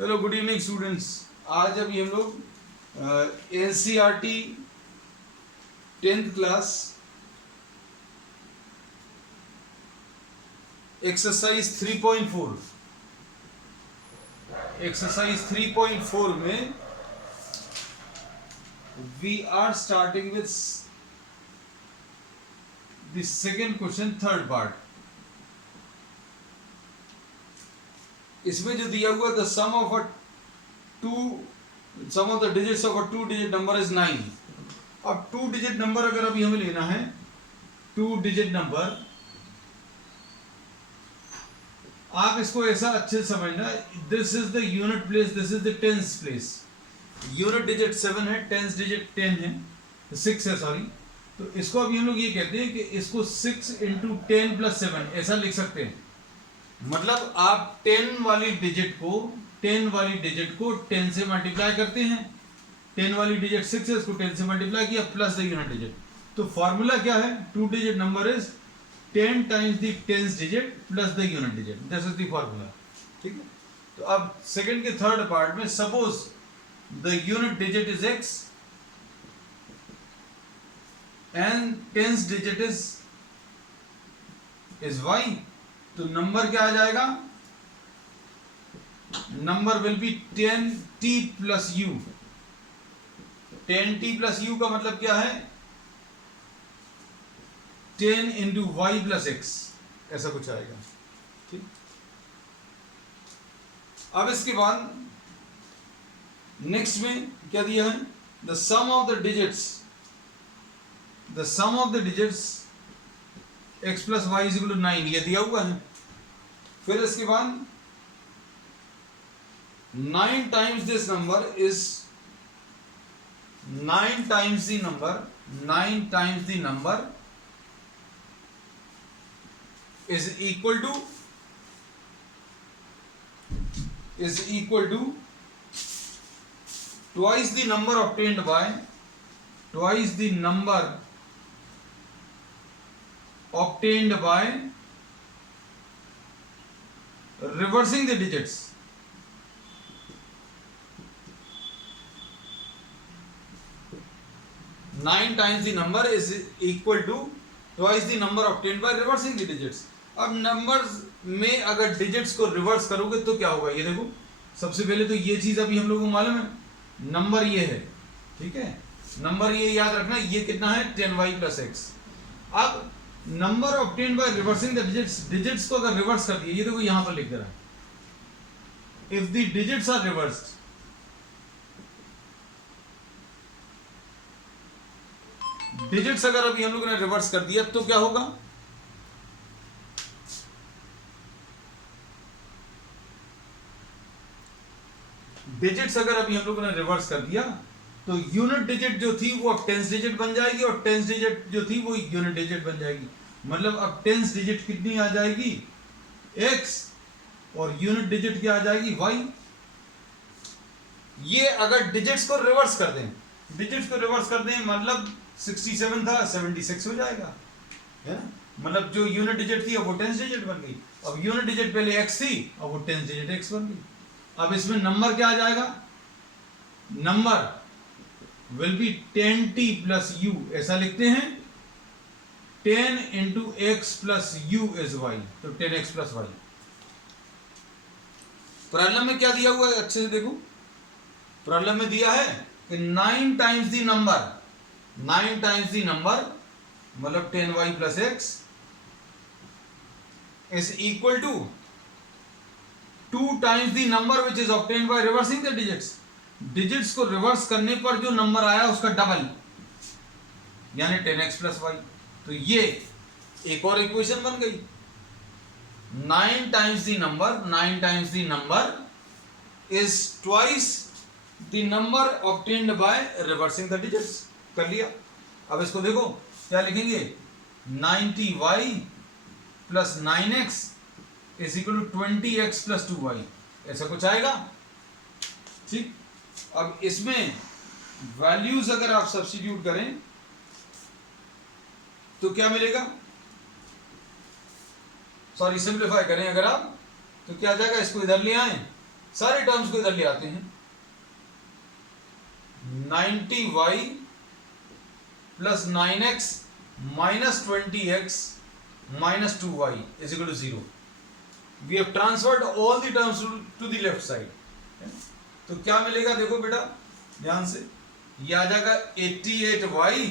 Hello good evening students. आज अभी हम लोग एनसीईआरटी 10th क्लास एक्सरसाइज 3.4 में we are starting with the second question, third part. इसमें जो दिया हुआ the sum of the digits of a 2 digit number is 9। अब 2 डिजिट नंबर अगर अभी हमें लेना है, 2 डिजिट नंबर, आप इसको ऐसा अच्छे से समझना, this is the unit place, this is the tens place. Unit digit 7 है, टेंस डिजिट 10 है, 6 है सॉरी। तो इसको अभी हम लोग ये कहते हैं कि इसको 6 इंटू 10 प्लस 7 ऐसा लिख सकते हैं। मतलब आप 10 वाली डिजिट को 10 से मल्टीप्लाई करते हैं। 10 वाली डिजिट 6 है, इसको 10 से मल्टीप्लाई किया प्लस द यूनिट डिजिट। तो फॉर्मूला क्या है? 2 digit number is 10 times the tens digit plus the unit digit, this is the formula. ठीक है। तो अब सेकंड के थर्ड पार्ट में suppose the unit digit is x and tens digit is y, तो नंबर क्या आ जाएगा? Number will be 10t plus u। 10t plus u का मतलब क्या है? 10 इंटू वाई प्लस एक्स, ऐसा कुछ आएगा। ठीक। अब इसके बाद नेक्स्ट में क्या दिया है? The sum of the digits x plus y is equal to 9, ये दिया हुआ है। फिर इसके बाद 9 times this number is 9 times the number is equal to twice the number obtained by reversing the digits। 9 times the number is equal to twice the number obtained by reversing the digits। अब numbers में अगर digits को reverse करोगे तो क्या होगा? ये देखो, सबसे पहले तो ये चीज अभी हम लोगों को मालूम है, नंबर ये है। ठीक है, नंबर ये याद रखना, ये कितना है? 10y plus X. अब number obtain by reversing the digits को अगर रिवर्स कर दिया, ये देखो यहां पर लिख दे रहा है, if the digits are reversed, डिजिट्स अगर अभी हम लोगों ने रिवर्स कर दिया तो क्या होगा? डिजिट्स अगर अभी हम लोगों ने रिवर्स कर दिया तो यूनिट डिजिट जो थी वो अब टेंस डिजिट बन जाएगी, और टेंस डिजिट जो थी वो यूनिट डिजिट बन जाएगी। मतलब अब टेंस डिजिट कितनी आ जाएगी? x, और यूनिट डिजिट क्या आ जाएगी? y। ये अगर डिजिट्स को रिवर्स कर दें, मतलब 67 था 76 हो जाएगा, है ना? मतलब जो यूनिट डिजिट थी वो टेंस डिजिट बन गई। अब यूनिट डिजिट पहले x थी और वो टेंस डिजिट x बन गई। अब इसमें नंबर क्या आ जाएगा? Number will be 10t plus u, ऐसा लिखते हैं। 10 into x plus u is y, तो 10x प्लस y। प्रॉब्लम में क्या दिया हुआ है? अच्छे से देखो, प्रॉब्लम में दिया है कि 9 टाइम्स दी नंबर मतलब 10y plus x is equal to 2 times the number which is obtained by reversing the digits. डिजिट्स को रिवर्स करने पर जो नंबर आया उसका डबल, यानी 10x प्लस वाई। तो ये एक और इक्वेशन बन गई। 9 times the number is twice the number obtained by reversing the digits. कर लिया। अब इसको देखो क्या लिखेंगे? 90y plus 9x is equal to 20x plus 2y, ऐसा कुछ आएगा। ठीक। अब इसमें वैल्यूज अगर आप सब्स्टिट्यूट करें तो क्या मिलेगा? सॉरी, सिंप्लीफाई करें अगर आप तो क्या आ जाएगा? इसको इधर ले आए सारे टर्म्स को इधर ले आते हैं। 90y plus 9x minus 20x minus 2y is equal to 0। We have transferred all the terms to the left side. तो क्या मिलेगा, देखो बेटा ध्यान से, ये आ जाएगा 88y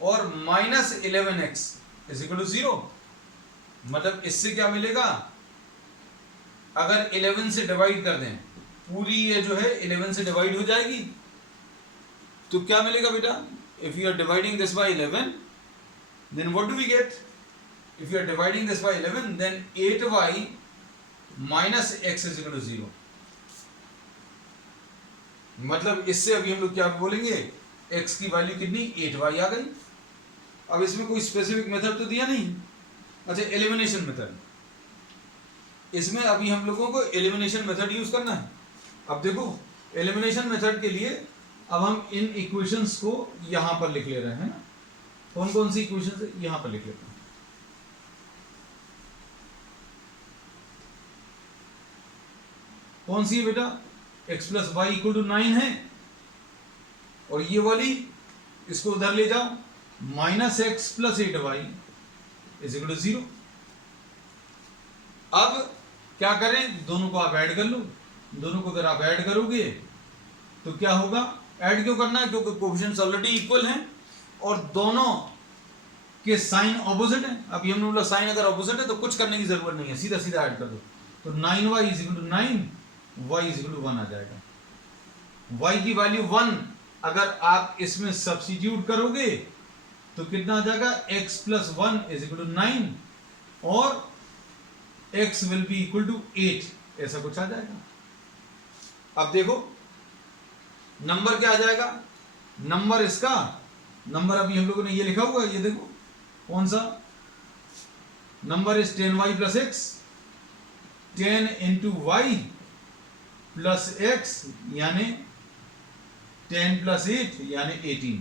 और minus 11x is equal to 0। मतलब इससे क्या मिलेगा, अगर 11 से डिवाइड कर दें, पूरी ये जो है 11 से डिवाइड हो जाएगी, तो क्या मिलेगा बेटा, if you are dividing this by 11 then what do we get, if you are dividing this by 11 then 8y minus x is equal to 0। मतलब इससे अभी हम लोग क्या बोलेंगे, x की वैल्यू कितनी, 8y आ गई। अब इसमें कोई स्पेसिफिक मेथड तो दिया नहीं। अच्छा, एलिमिनेशन मेथड, इसमें अभी हम लोगों को एलिमिनेशन मेथड यूज करना है। अब देखो एलिमिनेशन मेथड के लिए अब हम इन इक्वेशंस को यहां पर लिख ले रहे हैं ना। कौन कौन सी इक्वेशंस है, यहां पर लिख लेते हैं। कौन सी है बेटा, x plus y equal to 9 है, और ये वाली इसको उधर ले जाओ, minus x plus 8y is equal to 0। अब क्या करें, दोनों को आप ऐड कर लो। दोनों को अगर आप ऐड करोगे तो क्या होगा, ऐड क्यों करना है, क्योंकि कोएफिशिएंट्स ऑलरेडी इक्वल हैं और दोनों के साइन ऑपोजिट है। अब हमने बोला साइन अगर ऑपोजिट है तो कुछ करने की जरूरत नहीं है, सीधा सीधा ऐड कर दो। तो 9y is equal to 9, y is equal to 1 आ जाएगा। y की वैल्यू 1 अगर आप इसमें सब्स्टिट्यूट करोगे तो कितना आ जाएगा, x plus 1 is equal to 9 और x will be equal to 8, ऐसा कुछ आ जाएगा। अब देखो नंबर क्या आ जाएगा, नंबर इसका, नंबर अभी हम लोगों ने ये लिखा हुआ है, ये देखो कौन सा number is 10y plus x, 10 into y plus x यानी 10 प्लस 8 यानी 18।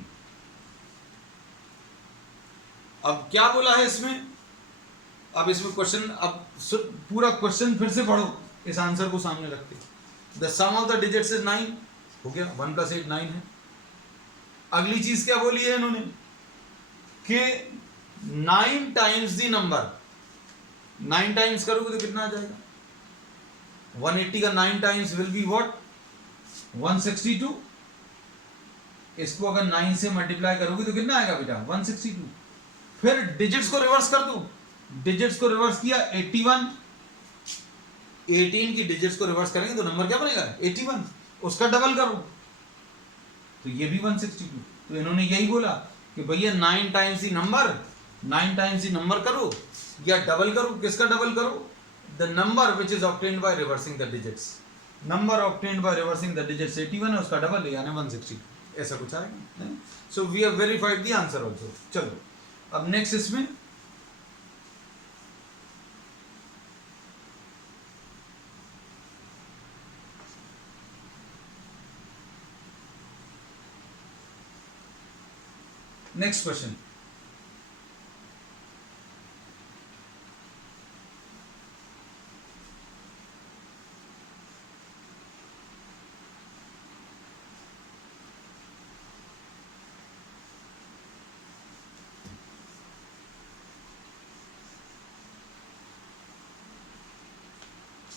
अब क्या बोला है इसमें, अब इसमें क्वेश्चन, अब पूरा क्वेश्चन फिर से पढ़ो इस आंसर को सामने रखते। The sum of the digits is 9, हो गया, 1 प्लस 8 9 है। अगली चीज क्या बोली है इन्होंने कि 9 टाइम्स द नंबर, 9 टाइम्स करोगे तो कितना आ जाएगा, 180 का 9 टाइम्स विल बी व्हाट, 162। इसको अगर 9 से मल्टीप्लाई करोगे तो कितना आएगा बेटा, 162। फिर डिजिट्स को रिवर्स कर दो, डिजिट्स को रिवर्स किया 81, 18 की डिजिट्स को रिवर्स करेंगे तो नंबर क्या बनेगा, 81, उसका डबल करो तो ये भी 162। तो इन्होंने यही बोला कि भैया 9 टाइम्स ही नंबर, 9 टाइम्स ही नंबर करो या डबल करो। किसका डबल करो, the number which is obtained by reversing the digits. Number obtained by reversing the digits 81 है, उसका डबल है यानी 162, ऐसा कुछ आएगा। So we have verified the answer also. चलो अब नेक्स्ट इसमें नेक्स्ट क्वेश्चन,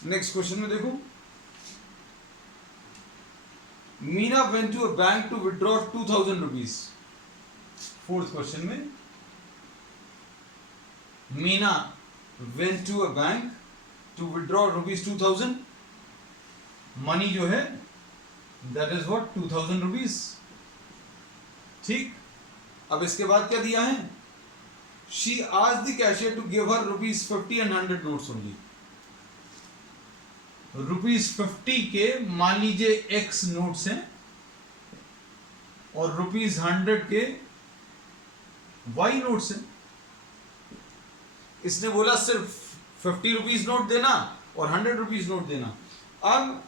नेक्स्ट क्वेश्चन में देखो, Meena went to a bank to withdraw 2000 rupees. Fourth question में, Meena went to a bank to withdraw rupees 2000, money जो है दैट इज व्हाट 2000 रुपीज। ठीक, अब इसके बाद क्या दिया है, she asked the cashier to give her rupees 50 and 100 notes only. Rupees 50 के मान लीजिए x नोट्स हैं और रुपीज 100 के y नोट्स हैं। इसने बोला सिर्फ 50 रुपीज नोट देना और 100 रुपीज नोट देना। अब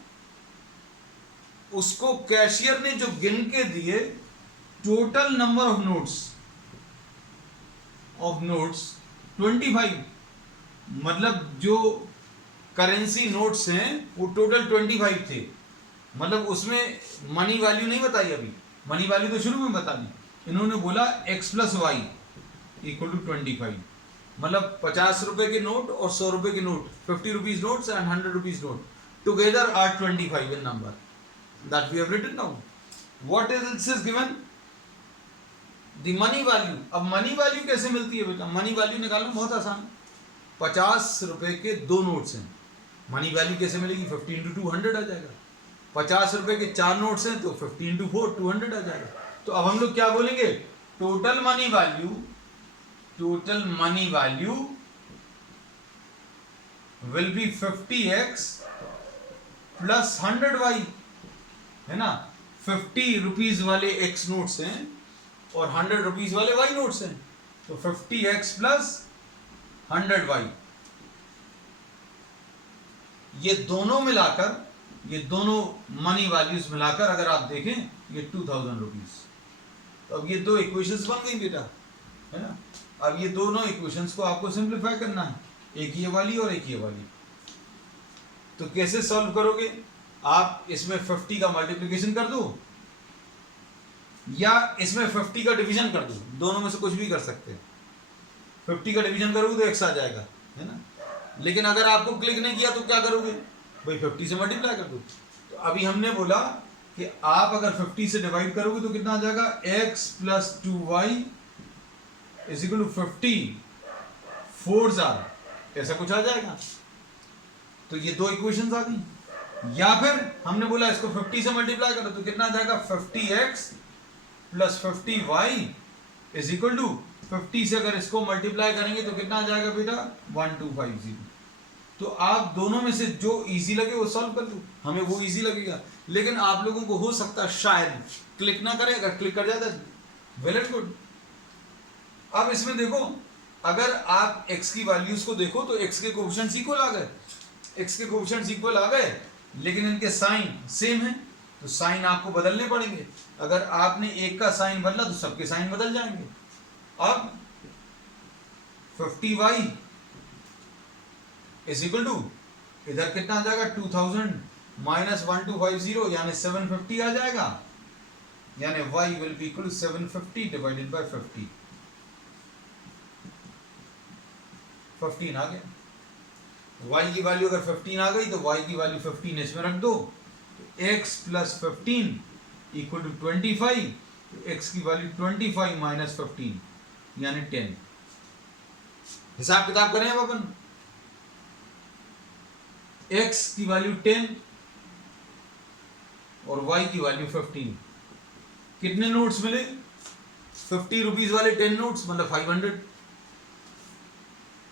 उसको कैशियर ने जो गिन के दिए, टोटल नंबर ऑफ नोट्स 25, मतलब जो करेंसी नोट्स हैं वो टोटल 25 थे, मतलब उसमें मनी वैल्यू नहीं बताई अभी, मनी वैल्यू तो शुरू में बता दी। इन्होंने बोला x plus y equal to 25, मतलब 50 रुपए के नोट और 100 रुपए के note, 50 rupees notes and 100 rupees note together are 25 in number that we have written now. What is is given the money value. अब मनी वैल्यू कैसे मिलती है बेटा, मनी वैल्यू निकालना बहुत आसान। 50 रुपए के दो नोट्स हैं, मनी वैल्यू कैसे मिलेगी, 50 इंटू 200 आ जाएगा। 50 रुपए के 4 नोट्स हैं तो 50 इंटू 4 200 आ जाएगा। तो अब हम लोग क्या बोलेंगे, total money value will be 50x plus 100y, है ना। 50 रुपीज वाले x नोट्स हैं और 100 रुपीज वाले y नोट्स हैं, तो 50x प्लस 100y, ये दोनों मिलाकर, ये दोनों मनी वैल्यूज मिलाकर अगर आप देखें ये 2000 रुपीज। तो अब ये दो इक्वेशंस बन गई बेटा, है ना। अब ये दोनों इक्वेशंस को आपको सिंप्लीफाई करना है, एक ये वाली और एक ये वाली। तो कैसे सॉल्व करोगे, आप इसमें 50 का मल्टीप्लिकेशन कर दो या इसमें 50 का डिवीजन कर दो, दोनों में से कुछ भी कर सकते हैं। 50 का डिवीजन करोगे तो x आ जाएगा, है ना। लेकिन अगर आपको क्लिक नहीं किया तो क्या करोगे भाई, 50 से मल्टीप्लाई कर दो। तो अभी हमने बोला कि आप अगर 50 से डिवाइड करोगे तो कितना आ जाएगा, x plus 2y is equal to 50 4 ऐसा कुछ आ जाएगा। तो ये दो इक्वेशंस आ गई। या फिर हमने बोला इसको 50 से मल्टीप्लाई करो तो कितना आ जाएगा, 50x plus 50y is equal to 50 से अगर इसको मल्टीप्लाई करेंगे तो कितना आ जाएगा बेटा, 1250। तो आप दोनों में से जो इजी लगे वो सॉल्व कर दो, हमें वो इजी लगेगा। लेकिन आप लोगों को हो सकता है शायद क्लिक ना करे, अगर क्लिक कर जाता है वेल एंड गुड। अब इसमें देखो, अगर आप x की वैल्यूज को देखो तो x के कोएफिशिएंट्स इक्वल आ गए, x के कोएफिशिएंट्स इक्वल आ गए, लेकिन इनके साइन सेम है, तो साइन आपको बदलने पड़ेंगे। अगर आपने एक का साइन बदला तो सबके साइन बदल जाएंगे। अब 50y इज इक्वल टू, इधर कितना आ जाएगा, 2000 माइनस 1250 यानी 750 आ जाएगा, यानी y will be equal to 750 divided by 50, 15 आ गया। y की वैल्यू अगर 15 आ गई तो y की वैल्यू 15 इसमें रख दो, तो x प्लस 15 इक्वल टू 25, तो x की वैल्यू 25 माइनस 15 यानी 10। हिसाब किताब करें अब अपन, x की वैल्यू 10 और y की वैल्यू 15, कितने नोट्स मिले, 50 रुपीज वाले 10 नोट्स मतलब 500,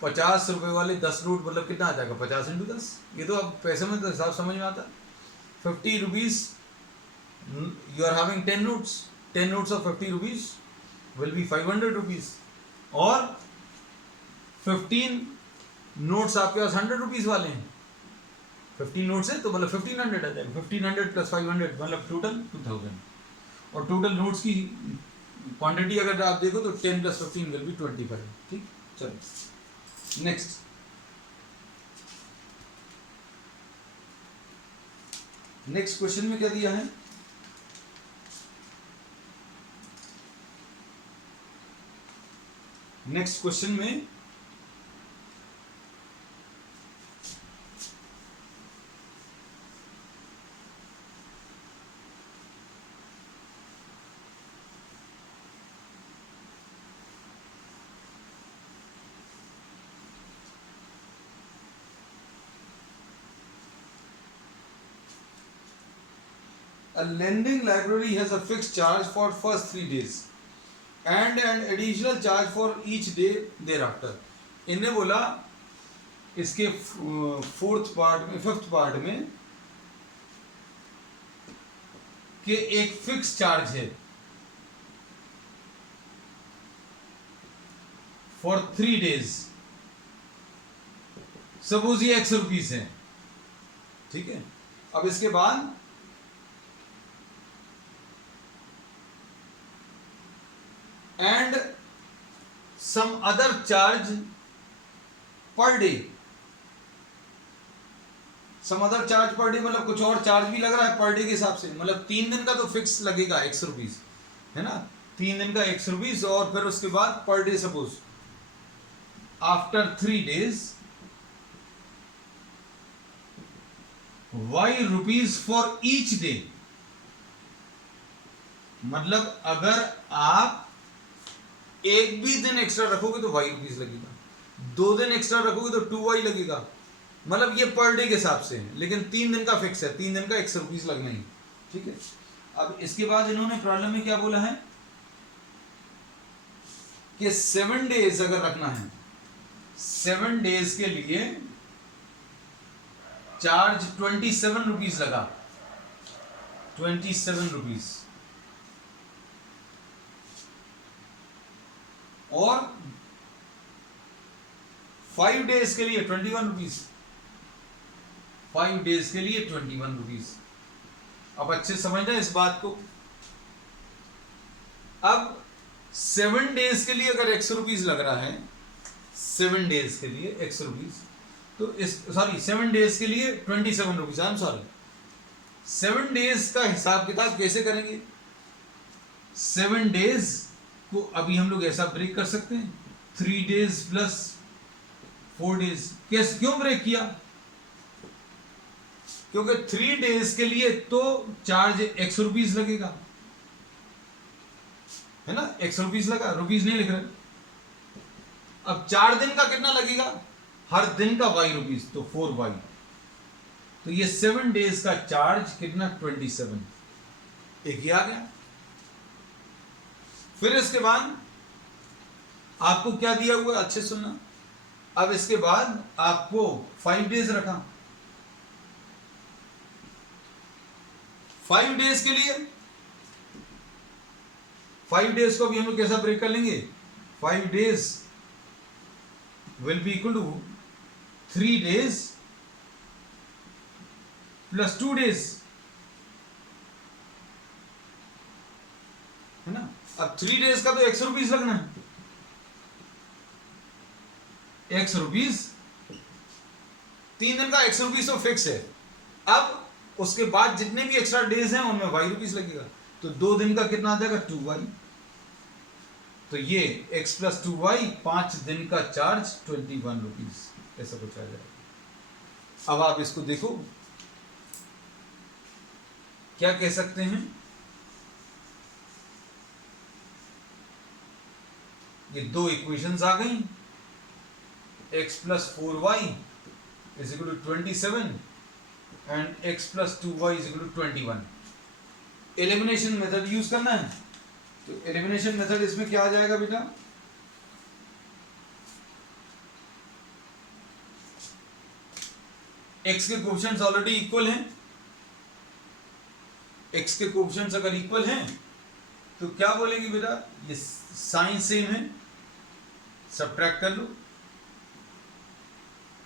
50 रुपए वाले 10 नोट मतलब कितना आ जाएगा, 50 इंटू 10। ये तो अब पैसे में तो हिसाब समझ में आता है। 50 rupees you are having 10 notes, 10 notes of 50 rupees will be 500 rupees, और 15 नोट्स आपके पास 100 रुपीज वाले हैं, 15 नोट्स है तो मतलब 1500 आ जाएगा, 1500 प्लस 500 मतलब टोटल 2000। और टोटल नोट्स की क्वांटिटी अगर आप देखो तो 10 प्लस 15 विल बी 25। ठीक, चलो नेक्स्ट। नेक्स्ट क्वेश्चन में क्या दिया है, नेक्स्ट क्वेश्चन में a lending library has a fixed charge for first 3 days and an additional charge for each day thereafter। इन्हें बोला इसके फिफ्थ पार्ट में कि एक फिक्स चार्ज है फॉर 3 days, सपोज ये x रुपीज है, ठीक है। अब इसके बाद and some other charge per day, some other charge per day, मतलब कुछ और चार्ज भी लग रहा है पर डे के हिसाब से, मतलब 3 दिन का तो फिक्स लगेगा 100 रुपीज, है ना, 3 दिन का 100 रुपीज, और फिर उसके बाद per day suppose after 3 days y rupees for each day. मतलब अगर आप एक भी दिन एक्स्ट्रा रखोगे तो वाई रुपीज लगेगा, 2 दिन एक्स्ट्रा रखोगे तो 2y लगेगा, मतलब ये पर डे के हिसाब से है, लेकिन 3 दिन का फिक्स है, 3 दिन का 100 रुपीज लगना ही, ठीक है। अब इसके बाद इन्होंने प्रॉब्लम में क्या बोला है कि 7 days अगर रखना है, 7 days के लिए चार्ज 27 रुपीज लगा, 27 रुपीज, और 5 days के लिए 21 रुपीज, 5 days के लिए 21 रुपीज। अब अच्छे समझना इस बात को। अब 7 days के लिए अगर 100 रुपीज लग रहा है, 7 days के लिए 100 रुपीज, तो इस 7 days के लिए 27 rupees, I am sorry, 7 days का हिसाब किताब कैसे करेंगे? 7 days को अभी हम लोग ऐसा ब्रेक कर सकते हैं, 3 days प्लस 4 days। कैसे, क्यों ब्रेक किया? क्योंकि 3 days के लिए तो चार्ज 100 रुपीज लगेगा, है ना, 100 रुपीज लगा, रुपीज नहीं लिख रहे। अब 4 दिन का कितना लगेगा? हर दिन का y रुपीज, तो 4y, तो ये 7 days का चार्ज कितना? 27, एक ही आ गया। फिर इसके बाद आपको क्या दिया हुआ है, अच्छे सुनना। अब इसके बाद आपको 5 days रखा, 5 days के लिए, 5 days को भी हम लोग कैसा ब्रेक कर लेंगे? 5 days will be equal to 3 days plus 2 days, है ना। अब 3 days का तो 100 रुपीज लगना है, 100 रुपीज, 3 दिन का 100 रुपीज तो फिक्स है। अब उसके बाद जितने भी एक्स्ट्रा डेज हैं उनमें y रुपीज लगेगा, तो 2 दिन का कितना आ जाएगा? 2y, तो ये x प्लस 2y, 5 दिन का चार्ज 21 रुपीज, ऐसा कुछ आ जाएगा। अब आप इसको देखो, क्या कह सकते हैं? ये 2 इक्वेशंस आ गई, x plus 4y is equal to 27 and x plus 2y is equal to 21। Elimination method use करना है, तो एलिमिनेशन मेथड इसमें क्या आ जाएगा बेटा? x के कोएफिशिएंट्स ऑलरेडी इक्वल हैं, x के कोएफिशिएंट्स अगर इक्वल हैं तो क्या बोलेंगे बेटा? ये साइन सेम है, सब्ट्रैक्ट कर लो,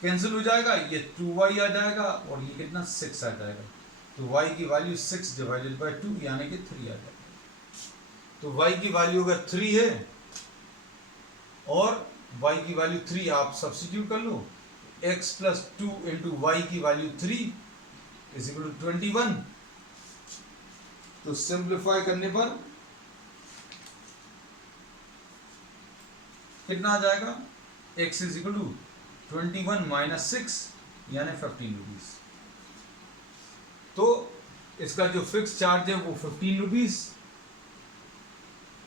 कैंसिल हो जाएगा, ये 2y आ जाएगा और ये कितना? 6 आ जाएगा, तो y की वैल्यू 6 डिवाइडेड बाय 2 यानी कि 3 आ जाएगा। तो y की वैल्यू अगर 3 है और y की वैल्यू 3 आप सब्स्टिट्यूट कर लो, x प्लस 2 इंटू वाई की वैल्यू 3 इज इक्वल टू 21। तो सिंप्लीफाई करने पर कितना आ जाएगा? x is equal to 21 minus 6 यानी 15 रुपीज। तो इसका जो फिक्स चार्ज है वो 15 rupees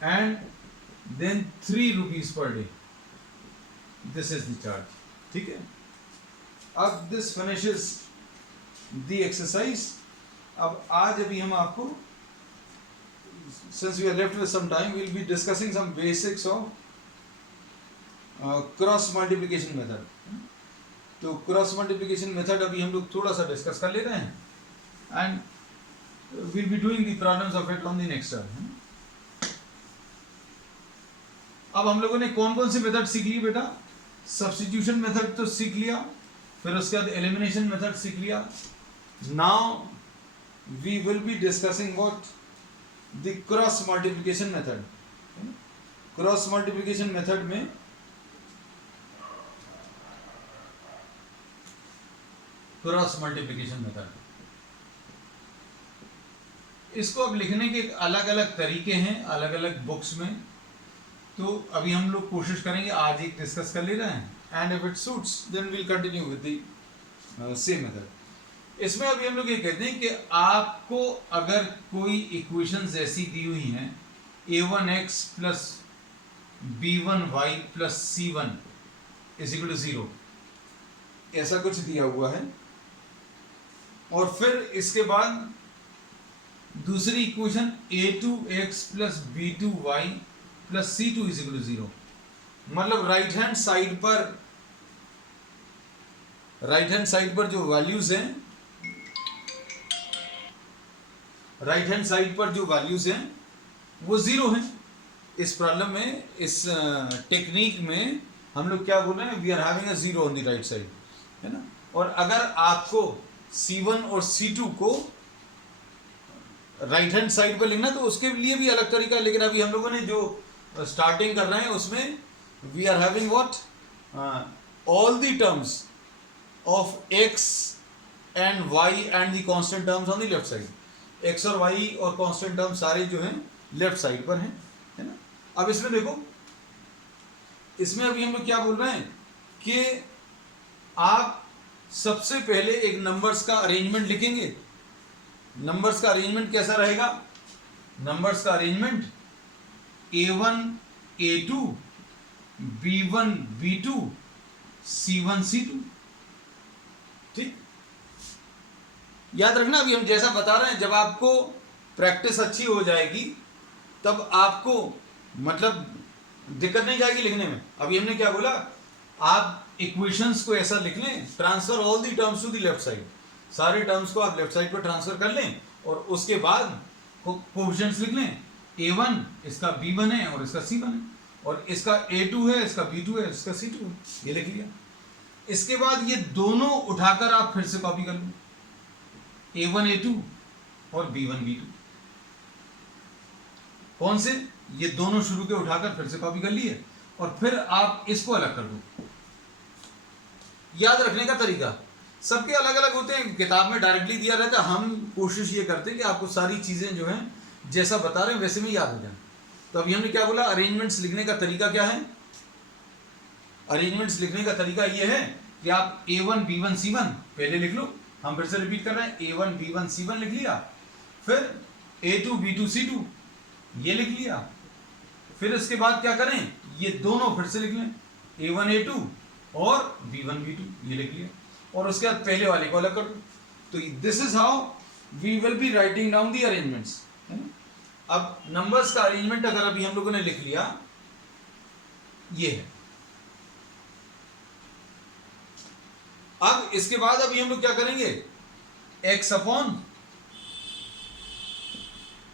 and then 3 rupees per day, this is the charge, ठीक है। अब दिस फिनिशेस द एक्सरसाइज। अब आज अभी हम आपको, since we are left with some time, we will be discussing some basics of cross multiplication method. तो cross multiplication method अभी हम लोग थोड़ा सा डिस्कस कर ले रहे हैं and we'll be doing the problems of it on the next term। अब हम लोगों ने कौन कौन सी मेथड सीख ली बेटा? सब्स्टिट्यूशन मेथड तो सीख लिया, फिर उसके बाद एलिमिनेशन मेथड सीख लिया। Now we will be discussing what? The cross multiplication method. Cross multiplication method में क्रॉस मल्टीप्लिकेशन मेथड। इसको अब लिखने के अलग अलग तरीके हैं अलग अलग बुक्स में, तो अभी हम लोग कोशिश करेंगे, आज एक डिस्कस कर ले रहे हैं, and if it suits then we'll continue with the same method. इसमें अभी हम लोग ये कहते हैं कि आपको अगर कोई इक्वेशंस ऐसी दी हुई हैं a1x plus b1y plus c1 is equal to 0, ऐसा कुछ दिया हुआ है, और फिर इसके बाद दूसरी equation a2x plus b2y plus c2 is equal to 0, मतलब राइट हैंड साइड पर जो वैल्यूज हैं, राइट हैंड साइड पर जो वैल्यूज हैं वो 0 हैं। इस प्रॉब्लम में, इस टेक्निक में हम लोग क्या बोल रहे हैं, we are having a 0 on the right side, है ना। और अगर आपको c1 और c2 को राइट हैंड साइड पर लिखना तो उसके लिए भी अलग तरीका है, लेकिन अभी हम लोगों ने जो स्टार्टिंग कर रहे हैं उसमें we are having what, all the terms of x and y and the constant terms on the left side, x और y और कांस्टेंट टर्म्स सारे जो हैं लेफ्ट साइड पर हैं, है ना। अब इसमें देखो, इसमें अभी हम लोग क्या बोल रहे हैं कि आप सबसे पहले एक नंबर्स का अरेंजमेंट लिखेंगे। नंबर्स का अरेंजमेंट कैसा रहेगा, नंबर्स का arrangement a1 a2 b1 b2 c1 c2, ठीक। याद रखना, अभी हम जैसा बता रहे हैं, जब आपको प्रैक्टिस अच्छी हो जाएगी तब आपको मतलब दिक्कत नहीं जाएगी लिखने में। अभी हमने क्या बोला, आप इक्वेशंस को ऐसा लिख लें, transfer all the terms to the left side, सारे टर्म्स को आप लेफ्ट साइड पर ट्रांसफर कर लें, और उसके बाद कोएफिशिएंट्स लिख लें, a1 इसका b1 है और इसका c1 है, और इसका a2 है, इसका b2 है, इसका c2 है, ये लिख लिया। इसके बाद ये दोनों उठाकर आप फिर से कॉपी कर लो, a1 a2 और b1 b2, कौन से, ये दोनों शुरू के उठाकर फिर से कॉपी कर लिए, और फिर आप इसको अलग कर दो। याद रखने का तरीका सबके अलग अलग होते हैं, किताब में डायरेक्टली दिया रहता है, हम कोशिश ये करते हैं कि आपको सारी चीजें जो हैं जैसा बता रहे हैं वैसे में याद हो जाए। तो अभी हमने क्या बोला, अरेंजमेंट्स लिखने का तरीका क्या है, अरेंजमेंट्स लिखने का तरीका ये है कि आप a1 b1 c1 पहले लिख लो, हम फिर से रिपीट कर रहे हैं, a1 b1 c1 लिख लिया, फिर a2 b2 c2 ये लिख लिया, फिर इसके बाद क्या करें, ये दोनों फिर से लिख लें, a1 a2 और b1 b2 ये लिख लिया, और उसके बाद पहले वाले को अलग कर दो। तो this is how we will be writing down the arrangements, है ना। अब नंबर्स का अरेंजमेंट अगर अभी हम लोगों ने लिख लिया, ये है। अब इसके बाद अभी हम लोग क्या करेंगे, x upon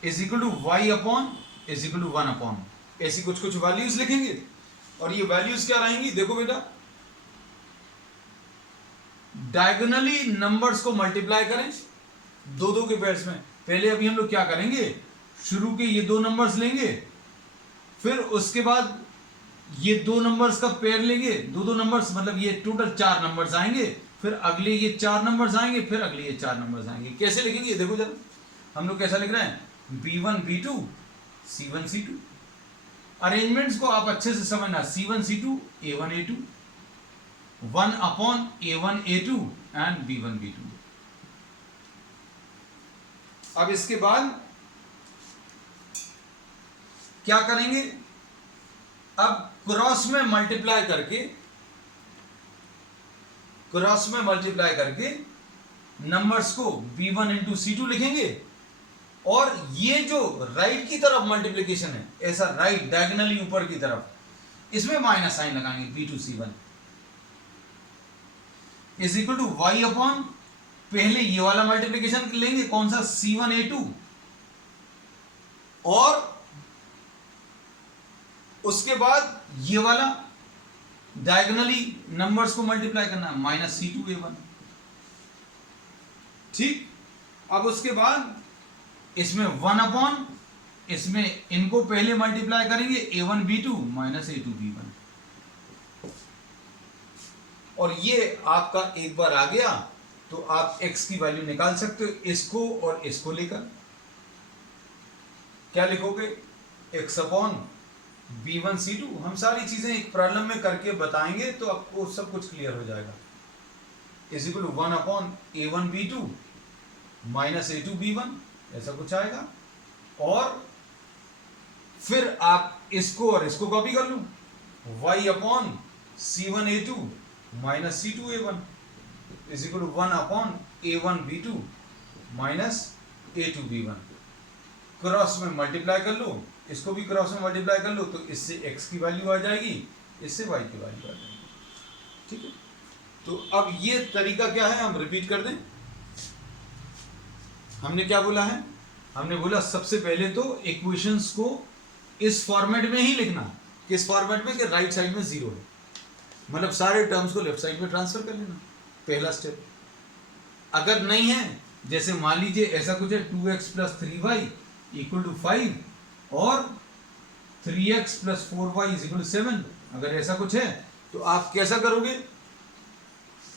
is equal to y upon is equal to 1 upon, ऐसी कुछ कुछ वैल्यूज लिखेंगे, और ये वैल्यूज क्या रहेंगी, देखो बेटा, डायगोनली नंबर्स को मल्टीप्लाई करें दो दो के पेयर्स में। पहले अभी हम लोग क्या करेंगे, शुरू के ये दो नंबर्स लेंगे, फिर उसके बाद ये दो नंबर्स का पेयर लेंगे, दो दो नंबर्स मतलब ये टोटल 4 नंबर्स आएंगे, फिर अगले ये 4 नंबर्स आएंगे, फिर अगले ये 4 नंबर्स आएंगे। कैसे लिखेंगे देखो जरा, हम लोग कैसा लिख रहे हैं, b1 b2 c1 c2। Arrangements को आप अच्छे से समझना, c1 c2 a1 a2 1 upon a1 a2 and b1 b2। अब इसके बाद क्या करेंगे, अब क्रॉस में मल्टीप्लाई करके नंबर्स को b1 इंटू c2 लिखेंगे, और ये जो राइट की तरफ मल्टीप्लिकेशन है, ऐसा राइट डायगोनली ऊपर की तरफ, इसमें माइनस साइन लगाएंगे, b2 c1 is equal to y upon, पहले ये वाला मल्टीप्लिकेशन लेंगे, कौन सा, c1 a2, और उसके बाद ये वाला डायगोनली नंबर्स को मल्टीप्लाई करना है, माइनस c2 a1, ठीक। अब उसके बाद इसमें 1 अपॉन, इसमें इनको पहले मल्टीप्लाई करेंगे, a1 b2 minus a2 b1, और ये आपका एक बार आ गया तो आप x की वैल्यू निकाल सकते हो इसको और इसको लेकर। क्या लिखोगे? x upon b1c2। हम सारी चीजें एक प्रॉब्लम में करके बताएंगे तो आपको सब कुछ क्लियर हो जाएगा। Is equal to 1 upon a1b2 minus a2b1, ऐसा कुछ आएगा। और फिर आप इसको और इसको कॉपी कर लो, y upon c1a2 minus c2a1 is equal to 1 upon a1b2 minus a2b1। Cross में मल्टीप्लाई कर लो, इसको भी क्रॉस में मल्टीप्लाई कर लो, तो इससे x की वैल्यू आ जाएगी, इससे y की वैल्यू आ जाएगी। ठीक है, तो अब ये तरीका क्या है, हम रिपीट कर दें। हमने क्या बोला है? हमने बोला सबसे पहले तो इक्वेशंस को इस फॉर्मेट में ही लिखना। किस फॉर्मेट में? कि राइट साइड में 0 है, मतलब सारे टर्म्स को लेफ्ट साइड में ट्रांसफर कर लेना, पहला स्टेप। अगर नहीं है, जैसे मान लीजिए ऐसा कुछ है 2x plus 3y equal to 5 और 3x plus 4y is equal to 7, अगर ऐसा कुछ है तो आप कैसा करोगे?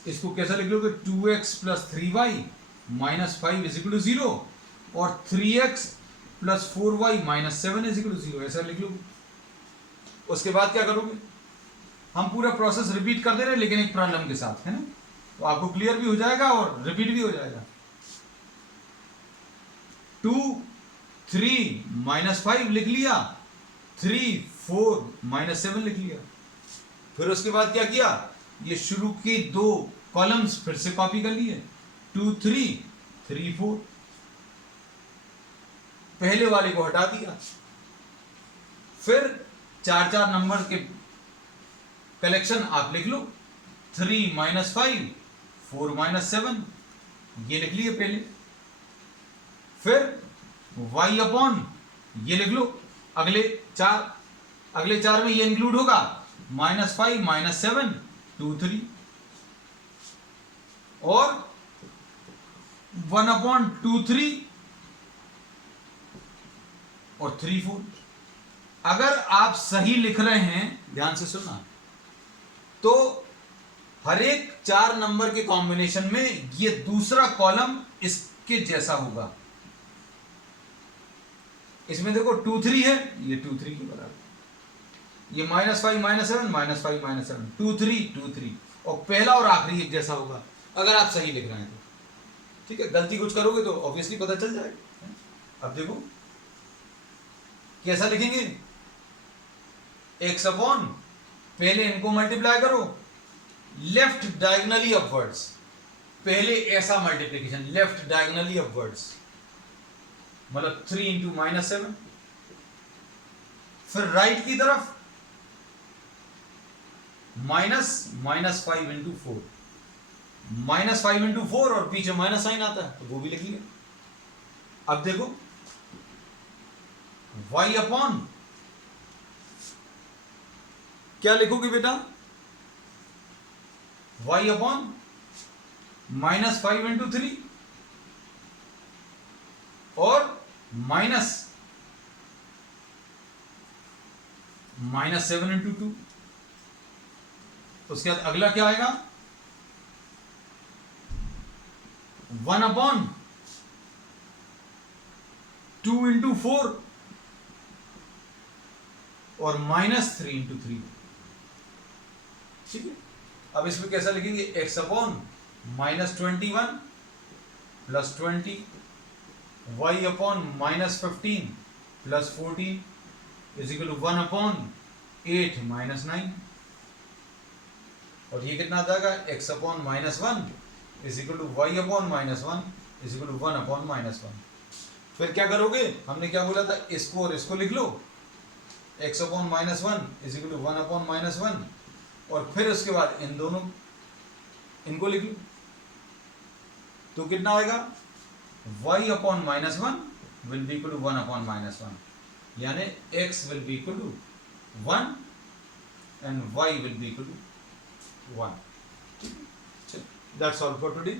इसको कैसा लिख लोगे? 2x plus 3y minus 5 is equal to 0 और 3x plus 4y minus 7 is equal to 0, ऐसा लिख लोगे। उसके बाद क्या करोगे? हम पूरा प्रोसेस रिपीट कर दे रहे हैं लेकिन एक प्रॉब्लम के साथ, है ना, तो आपको क्लियर भी हो जाएगा और रिपीट भी हो जाएगा। 2 3 माइनस 5 लिख लिया, 3 4 माइनस 7 लिख लिया। फिर उसके बाद क्या किया? ये शुरू के दो कॉलम्स फिर से कॉपी कर लिए, 2 3 3 4, पहले वाले को हटा दिया। फिर 4 नंबर के कलेक्शन आप लिख लो, 3 माइनस 5 4 माइनस 7, ये लिख लिए पहले। फिर y अपॉन ये लिख लो, अगले चार में ये इंक्लूड होगा, -5 -7 2 3 और 1 अपॉन 2 3 और 3 4। अगर आप सही लिख रहे हैं, ध्यान से सुनना, तो हर एक 4 नंबर के कॉम्बिनेशन में ये दूसरा कॉलम इसके जैसा होगा। इसमें देखो 2 3 है, ये 2 3 के बराबर, ये -5 -7 -5 -7 2 3 2 3, और पहला और आखिरी एक जैसा होगा अगर आप सही लिख रहे हैं तो। ठीक है, गलती कुछ करोगे तो ऑब्वियसली पता चल जाएगा। अब देखो कैसा लिखेंगे? x अपॉन, पहले इनको मल्टीप्लाई करो लेफ्ट डायगोनली अपवर्ड्स, पहले ऐसा मल्टीप्लिकेशन लेफ्ट डायगोनली अपवर्ड्स, मतलब 3 इंटू -7। फिर राइट की तरफ -5 इंटू 4, -5 इंटू 4 और पीछे माइनस साइन आता है तो वो भी लिख लिया। अब देखो y अपॉन, क्या लिखोगे बेटा? y अपॉन -5 इंटू 3 और -7 इंटू 2। उसके बाद अगला क्या आएगा? 1 अपॉन 2 इंटू 4 और -3 इंटू 3। ठीक है, अब इसमें कैसा लिखेंगे? x upon -21 plus 20, y upon -15 plus 14 is equal to 1 upon 8 -9, और ये कितना आ जाएगा? x upon -1 is equal to y upon -1 is equal to 1 upon -1। फिर क्या करोगे? हमने क्या बोला था? इसको और इसको लिख लो, x upon -1 is equal to 1 upon -1, और फिर उसके बाद इन दोनों इनको लिख लो, तो कितना आएगा? y upon -1 will be equal to 1 upon -1, यानी x will be equal to 1 and y will be equal to 1। That's all for today.